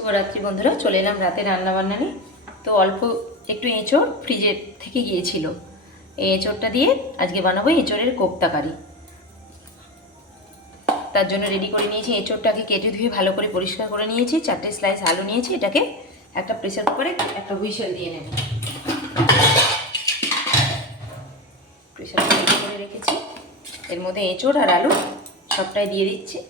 শুভরাত্রি বন্ধুরা, চলে এলাম রাতে রান্না বান্না নিয়ে। তো অল্প একটু এঁচড় ফ্রিজের থেকে গিয়েছিল, এই এঁচড়টা দিয়ে আজকে বানাবো এঁচড়ের কোপ্তা কারি। তার জন্য রেডি করে নিয়েছি, এঁচড়টাকে কেটে ধুয়ে ভালো করে পরিষ্কার করে নিয়েছি। 4টে স্লাইস আলু নিয়েছি, এটাকে একটা প্রেসার কুকারে একটা হুইসেল দিয়ে নেব। প্রেসার রেডি করে রেখেছি, এর মধ্যে এঁচড় আর আলু সবটাই দিয়ে দিচ্ছি।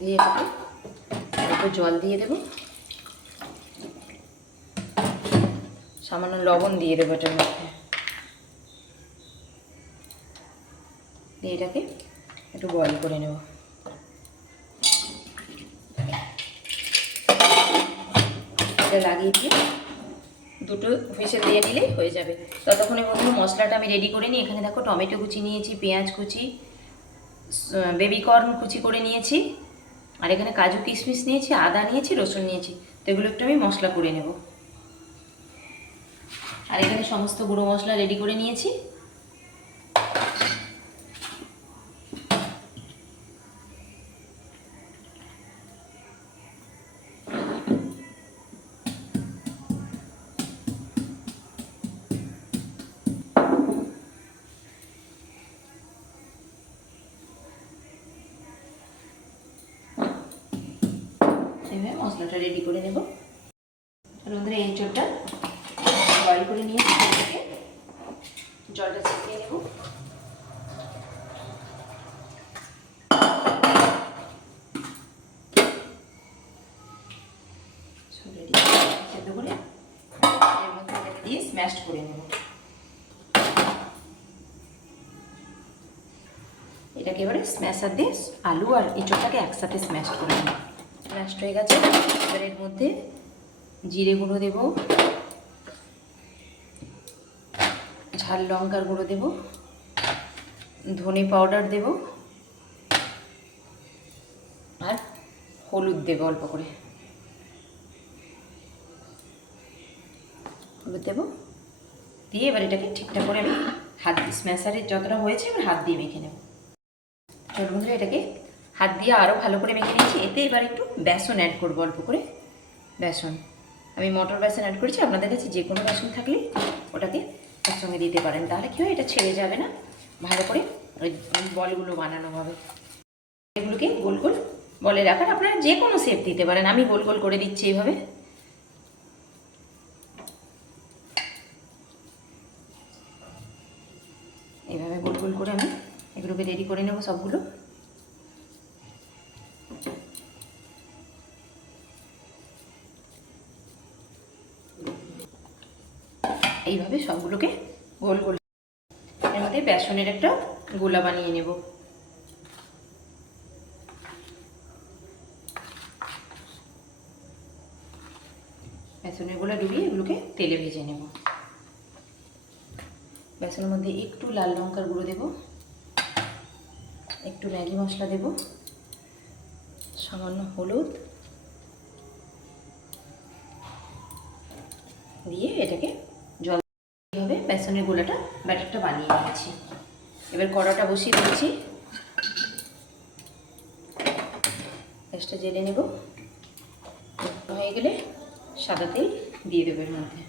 দিয়ে একটু জল দিয়ে দেব, সামান্য লবণ দিয়ে দেবো এটার মধ্যে। দিয়ে এটাকে একটু বয়েল করে নেব। এটা লাগিয়ে দিয়ে দুটো হুইসেল দিয়ে নিলেই হয়ে যাবে। ততক্ষণে বন্ধু মশলাটা আমি রেডি করে নিই। এখানে দেখো টমেটো কুচি নিয়েছি, পেঁয়াজ কুচি, বেবিকর্ন কুচি করে নিয়েছি, আর এখানে কাজু কিশমিশ নিয়েছি, আদা নিয়েছি, রসুন নিয়েছি। তো এগুলো একটু আমি মশলা করে নেব। আর এখানে সমস্ত গুঁড়ো মশলা রেডি করে নিয়েছি। এভাবে মশলাটা রেডি করে নেব। আমাদের এই এঁচড়টা বয়েল করে নিয়েছি, জলটা ছিটিয়ে নেব। সেদ্ধ করে এর মধ্যে দিয়ে স্ম্যাশ করে নেব। এটাকে এবারে স্ম্যাশার দিয়ে আলু আর এঁচড়টাকে একসাথে স্ম্যাশ করে নেব। স্ম্যাশ হয়ে গেছে, এবার এর মধ্যে জিরে গুঁড়ো দেব, ঝাল লঙ্কার গুঁড়ো দেব, ধনে পাউডার দেব, আর হলুদ দেব অল্প করে। হলুদ দেব দিয়ে এবার এটাকে ঠিকঠাক করে আমি হাত দিয়ে স্ম্যাশারের যতটা হয়েছে এবার হাত দিয়ে মেখে নেব। চলো বন্ধুরা, এটাকে হাত দিয়ে আরও ভালো করে মেখে নিয়েছি। এতে এবার একটু বেসন অ্যাড করবো, অল্প করে বেসন। আমি মটর বেসন অ্যাড করেছি, আপনাদের কাছে যে কোনো বেসন থাকলে ওটাকে একসঙ্গে দিতে পারেন, তাহলে কী হয় এটা ছেড়ে যাবে না, ভালো করে ওই বলগুলো বানানো হবে। এগুলোকে গোল গোল বলে রাখার, আপনারা যে কোনো শেপ দিতে পারেন। আমি গোল গোল করে দিচ্ছি এইভাবে। এইভাবে গোল গোল করে আমি এগুলোকে রেডি করে নেব সবগুলো। এইভাবে সবগুলোকে গোল গোল এর মধ্যে বেসনের একটা গোলা বানিয়ে নেব। বেসনের গোলা ডুবিয়ে এগুলোকে তেলে ভেজে নেব। বেসনের মধ্যে একটু লাল লঙ্কার গুঁড়ো দেব, একটু ম্যাগি মশলা দেব, সামান্য হলুদ দিয়ে এটাকে জল এইভাবে বেসনের গোলাটা ব্যাটারটা বানিয়ে নিয়েছি। এবার কড়াটা বসিয়ে দিচ্ছি, গ্যাসটা জেলে নেব। হয়ে গেলে সাদা তেল দিয়ে দেবো এর মধ্যে।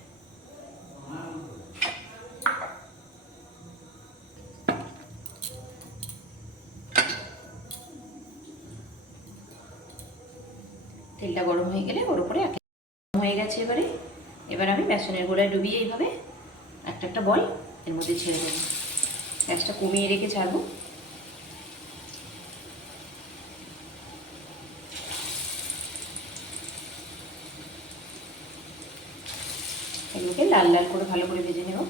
তেলটা গরম হয়ে গেলে ওর উপরে হয়ে গেছে। এবার আমি বেসনের গোলায় ডুবিয়ে এইভাবে একটা একটা বল এর মধ্যে ছেড়ে দেবো। গ্যাসটা কমিয়ে রেখে ছাড়বো। এগুলোকে লাল লাল করে ভালো করে ভেজে নেব।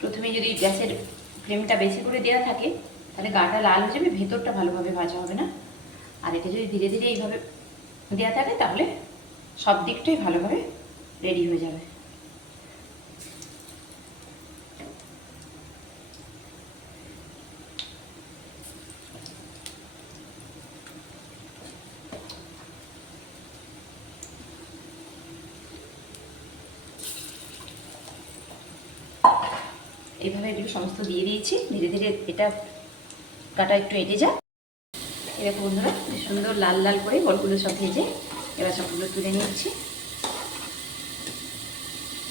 প্রথমে যদি গ্যাসের ফ্লেমটা বেশি করে দেওয়া থাকে তাহলে গাটা লাল হয়ে যাবে, ভেতরটা ভালোভাবে ভাজা হবে না। আর এটা যদি ধীরে ধীরে এইভাবে দেওয়া থাকে তাহলে সব দিকটাই ভালোভাবে রেডি হয়ে যাবে। এইভাবে এগুলো সমস্ত দিয়ে দিয়েছি। ধীরে ধীরে এটা কাটা একটু এঁটে যায়। এরকম বন্ধুরা সুন্দর লাল লাল করে বলগুলো সব ভেজে এবার সবগুলো তুলে নিচ্ছি।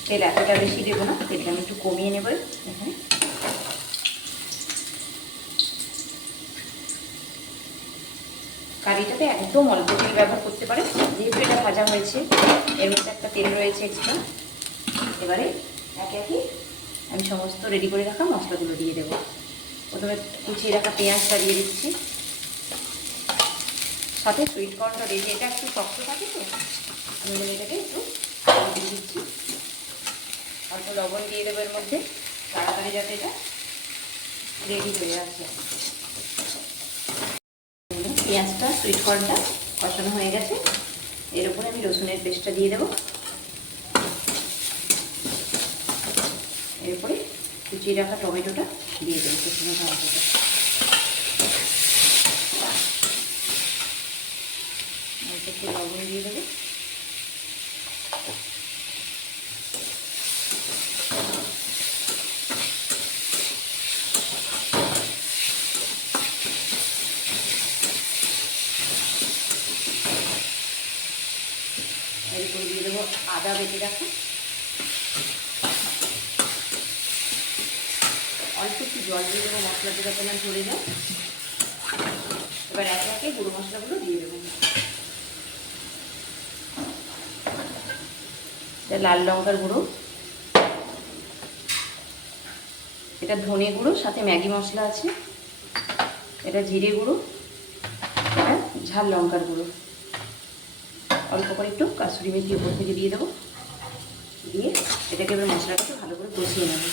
তেল এতটা বেশি দেবো না, তেলটা আমি একটু কমিয়ে নেব এখানে। কারিটাতে একদম অল্প তেল ব্যবহার করতে পারে, যেহেতু এটা ভাজা হয়েছে এর মধ্যে একটা তেল রয়েছে এক্সট্রা। এবারে একে একে আমি সমস্ত রেডি করে রাখা মশলাগুলো দিয়ে দেবো। প্রথমে কুচিয়ে রাখা পেঁয়াজটা দিয়ে দিচ্ছি, সাথে সুইট কর্নটা দিয়ে, এটা একটু শক্ত থাকে তো আমি এটাকে একটু দিয়ে দিচ্ছি। অল্প লবণ দিয়ে দেবো এর মধ্যে, তাড়াতাড়ি যাতে এটা রেডি হয়ে আসে। পেঁয়াজটা সুইট কর্নটা কষানো হয়ে গেছে, এর উপরে আমি রসুনের পেস্টটা দিয়ে দেবো। এরপরে কুচিয়ে রাখা টমেটোটা দিয়ে দেবো, কুচিয়ে টমেটোটা। একটু লবণ দিয়ে দেবো। এরপর দিয়ে দেবো আদা বেটে রাখা, অল্প একটু জল দিয়ে দেবো মশলাটা যাতে না ঝরে যায়। এবার একে একে গুঁড়ো মশলাগুলো দিয়ে দেবো। লাল লঙ্কার গুঁড়ো, এটা ধনে গুঁড়ো, সাথে ম্যাগি মশলা আছে, এটা জিরে গুঁড়ো, এটা ঝাল লঙ্কার গুঁড়ো, অল্প করে একটু কাসুরি মেথি উপর থেকে দিয়ে দেবো। দিয়ে এটাকে এবার মশলাটাকে ভালো করে কষিয়ে নেব।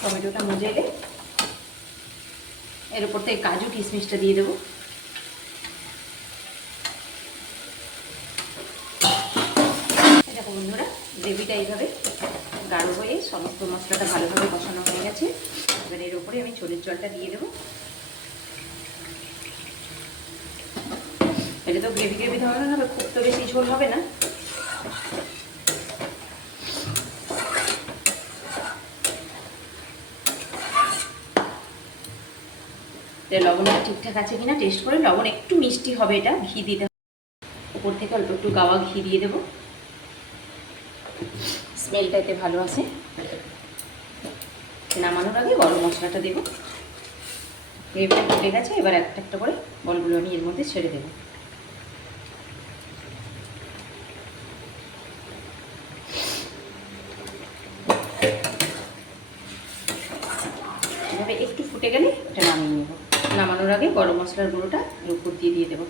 টমেটোটা মজে এলে এর উপর থেকে কাজু কিশমিশটা দিয়ে দেবো। দেখো বন্ধুরা, গ্রেভিটা এইভাবে গাঢ় হয়ে সমস্ত মশলাটা ভালোভাবে কষানো হয়ে গেছে। এবার এর উপরে আমি ছোলের জলটা দিয়ে দেবো। এটা তো গ্রেভি গ্রেভি ধরনের হবে, খুব তো বেশি ঝোল হবে না। লবণটা ঠিকঠাক আছে কিনা টেস্ট করে, লবণ একটু মিষ্টি হবে, এটা ঘি দিতে হবে। উপর থেকে অল্প একটু গাওয়া ঘি দিয়ে দেবো, স্মেলটা এতে ভালো আসে। নামানোর আগে গরম মশলাটা দেবো। গ্রেভিটা ফুটে গেছে, এবার একটা একটা করে বলগুলো আমি এর মধ্যে ছেড়ে দেবো। এভাবে একটু ফুটে গেলে এটা নামিয়ে নেব। নামানোর আগে গরম মশলার গুঁড়োটা এর উপর দিয়ে দেবো,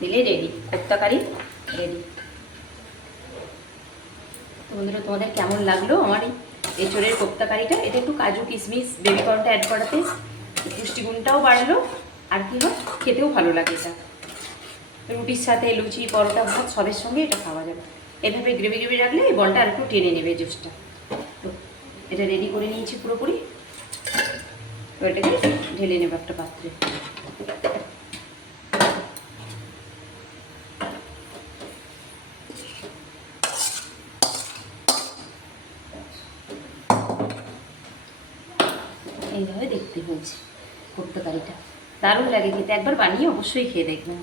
দিলে রেডি কোপ্তা কারি রেডি। তো বন্ধুরা, তোমাদের কেমন লাগলো আমার এই এঁচোড়ের কোপ্তা কারিটা? এটা একটু কাজু কিশমিশ বেবি কর্নটা অ্যাড করাতে পুষ্টিগুণটাও বাড়লো, আর কি হয় খেতেও ভালো লাগে। এটা রুটির সাথে, লুচি, পরোটা, ভাত সবের সঙ্গে এটা খাওয়া যাবে। এভাবে গ্রেভি গ্রেভি রাখলে এই বলটা আর একটু টেনে নেবে জুসটা। তো এটা রেডি করে নিয়েছি পুরোপুরি। এটাকে ঢেলে নেব একটা পাত্রে। এইভাবে দেখতে হয়েছে কোপ্তা কারিটা, দারুণ লাগে খেতে। একবার বানিয়ে অবশ্যই খেয়ে দেখবেন।